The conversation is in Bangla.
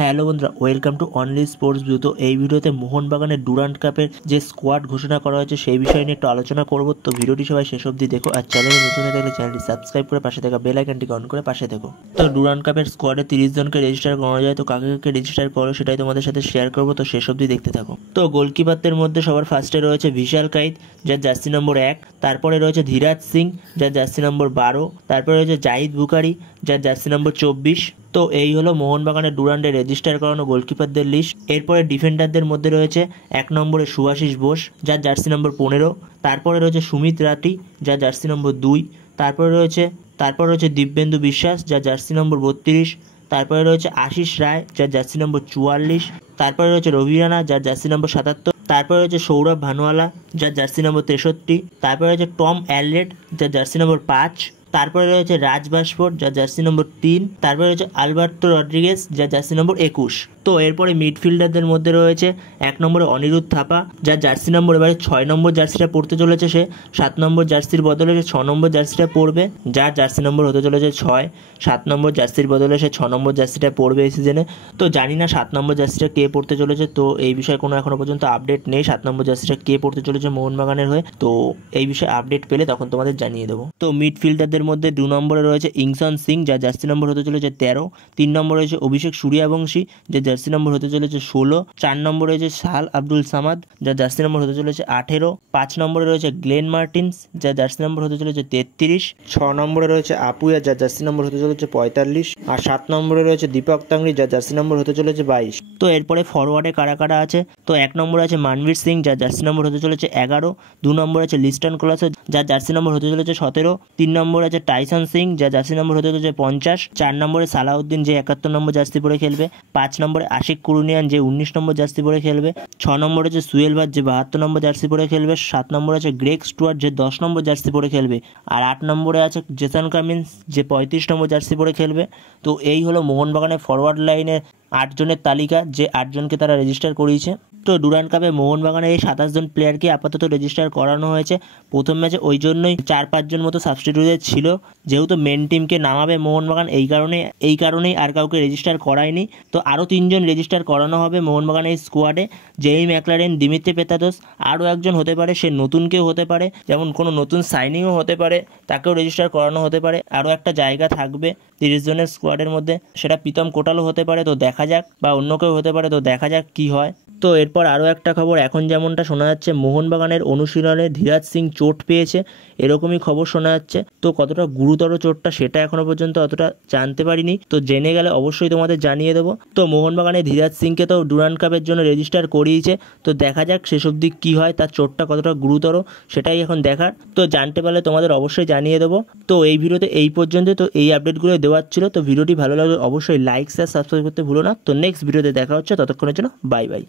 হ্যালো বন্ধুরা, welcome to only sports view. তো এই ভিডিওতে মোহনবাগানের ডুরান্ড কাপের যে স্কোয়াড ঘোষণা করা হয়েছে সেই বিষয় নিয়ে একটু আলোচনা করব। তো ভিডিওটি সবাই শেষ অবধি দেখো, আর চ্যানেলে নতুন হয়ে থাকলে চ্যানেলটি সাবস্ক্রাইব করে পাশে থাকা বেল আইকনটিকে অন করে পাশে দেখো। তো ডুরান্ড কাপের স্কোয়াডে 30 জনকে রেজিস্টার করা যায়। তো কাকে কাকে রেজিস্টার করো সেটাই তোমাদের সাথে শেয়ার করবো, তো শেষ অবধি দেখতে থাকো। তো গোলকিপারদের মধ্যে সবার ফার্স্টে রয়েছে বিশাল কাইত, যার জার্সি নম্বর 1। তারপরে রয়েছে ধীরাজ সিং, যার জার্সি নম্বর 12। তারপরে রয়েছে জাহিদ বুখারি, যার জার্সি নম্বর 24। তো এই হলো মোহনবাগানের ডুরান্ডে রেজিস্টার করানো গোলকিপারদের লিস্ট। এরপরে ডিফেন্ডারদের মধ্যে রয়েছে 1 নম্বরে শুভাশিস বোস, যার জার্সি নম্বর 15। তারপরে রয়েছে সুমিত রাঠি, যার জার্সি নম্বর 2। তারপরে রয়েছে দিব্যেন্দু বিশ্বাস, যার জার্সি নম্বর 32। তারপরে রয়েছে আশিস রায়, যার জার্সি নম্বর 44। তারপরে রয়েছে রবি রানা, যার জার্সি নম্বর 77। তারপরে রয়েছে সৌরভ ভানুয়ালা, যার জার্সি নম্বর 63। তারপরে রয়েছে টম অ্যালরেড, যার জার্সি নম্বর 5। তারপরে রয়েছে রাজ ভাস্কর, যার জার্সি নম্বর 3। তারপরে রয়েছে আলবার্তো রড্রিগেজ, যার জার্সি নম্বর 21। তো এরপরে মিডফিল্ডারদের মধ্যে রয়েছে 1 নম্বরে অনিরুদ্ধ থাপা, যার জার্সি নম্বর এবারে 6 নম্বর জার্সিটা পড়তে চলেছে। সে 7 নম্বর জার্সির বদলে সে 6 নম্বর জার্সিটা পড়বে, যার জার্সি নম্বর হতে চলেছে 6। 7 নম্বর জার্সির বদলে সে 6 নম্বর জার্সিটা পড়বে এই সিজনে। তো জানি না 7 নম্বর জার্সিটা কে পড়তে চলেছে, তো এই বিষয়ে কোনো এখনো পর্যন্ত আপডেট নেই 7 নম্বর জার্সিটা কে পড়তে চলেছে মোহনবাগানের হয়ে। তো এই বিষয়ে আপডেট পেলে তখন তোমাদের জানিয়ে দেবো। তো মিডফিল্ডারদের মধ্যে 2 নম্বরে রয়েছে ইংসন সিং, যার জার্সি নম্বর হতে চলেছে 13। 3 নম্বরে রয়েছে অভিষেক সূর্যবংশী, যার জার্সি নম্বর হতে চলেছে 16। 4 নম্বরে রয়েছে সাহাল আব্দুল সামাদ, যার জার্সি নম্বর হতে চলেছে 18। 5 নম্বরে রয়েছে গ্লেন মার্টিন্স, যার জার্সি নম্বর হতে চলেছে 33। 6 নম্বরে রয়েছে আপুয়া, যার জার্সি নম্বর হতে চলেছে 45। আর 7 নম্বরে রয়েছে দীপক তাংরি, যার জার্সি নম্বর হতে চলেছে 22। তো এরপরে ফরওয়ার্ডে কারা কারা আছে, তো 1 নম্বরে আছে মানবীর সিং, যার জার্সি নম্বর হতে চলেছে 11। 2 নম্বরে আছে লিস্টন কোলাসো, যার জার্সি নম্বর হতে চলেছে 17। 3 নম্বরে আছে টাইসন সিং, যার জার্সি নম্বর হতে চলেছে 50। 4 নম্বরে সালাউদ্দিন, যে 71 নম্বর জার্সি পরে খেলবে। 5 নম্বরে আশিক কুরুনিয়ান, যে 19 নম্বর জার্সি পরে খেলবে। 6 নম্বরে আছে সুয়েল ভাট, যে 72 নম্বর জার্সি পরে খেলবে। 7 নম্বরে আছে গ্রেগ স্টুয়ার্ট, যে 10 নম্বর জার্সি পরে খেলবে। আর 8 নম্বরে আছে জেসন কামিন্স, যে 35 নম্বর জার্সি পরে খেলবে। তো এই হলো মোহনবাগানের ফরওয়ার্ড লাইনের 8 জনের তালিকা, যে 8 জনকে তারা রেজিস্টার করিয়েছে। তো ডুরান্ড কাপে মোহনবাগানের এই 27 জন প্লেয়ারকে আপাতত রেজিস্টার করানো হয়েছে। প্রথম ম্যাচে ওই জন্যই 4-5 জন মতো সাবস্টিটিউটেড ছিল, যেহেতু মেন টিমকে নামাবে মোহনবাগান, এই কারণেই আর কাউকে রেজিস্টার করায়নি। তো আরও 3 জন রেজিস্টার করানো হবে মোহনবাগানের এই স্কোয়াডে, জেই ম্যাকলারেন, দিমিত্রি পেতাদোস, আরও একজন হতে পারে, সে নতুন কেউ হতে পারে, যেমন কোনো নতুন সাইনিংও হতে পারে, তাকেও রেজিস্টার করানো হতে পারে। আরও একটা জায়গা থাকবে 30 জনের স্কোয়াডের মধ্যে, সেটা প্রীতম কোটালও হতে পারে, তো দেখা যাক, বা অন্য কেউ হতে পারে, তো দেখা যাক কি হয়। তো এরপর আরও একটা খবর, এখন যেমনটা শোনা যাচ্ছে মোহনবাগানের অনুশীলনে ধীরাজ সিং চোট পেয়েছে, এরকমই খবর শোনা যাচ্ছে। তো কতটা গুরুতর চোটটা সেটা এখনো পর্যন্ত অতটা জানতে পারিনি, তো জেনে গেলে অবশ্যই তোমাদের জানিয়ে দেবো। তো মোহনবাগানের ধীরাজ সিংকে তো ডুরান্ড কাপের জন্য রেজিস্টার করিয়েছে, তো দেখা যাক শেষ অবধি কী হয়, তার চোটটা কতটা গুরুতর সেটাই এখন দেখার। তো জানতে পারলে তোমাদের অবশ্যই জানিয়ে দেবো। তো এই ভিডিওতে এই পর্যন্ত, তো এই আপডেটগুলো দেওয়ার ছিল। তো ভিডিওটি ভালো লাগলে অবশ্যই লাইক শেয়ার সাবস্ক্রাইব করতে ভুলো না। তো নেক্সট ভিডিওতে দেখা হচ্ছে, ততক্ষণের জন্য বাই বাই।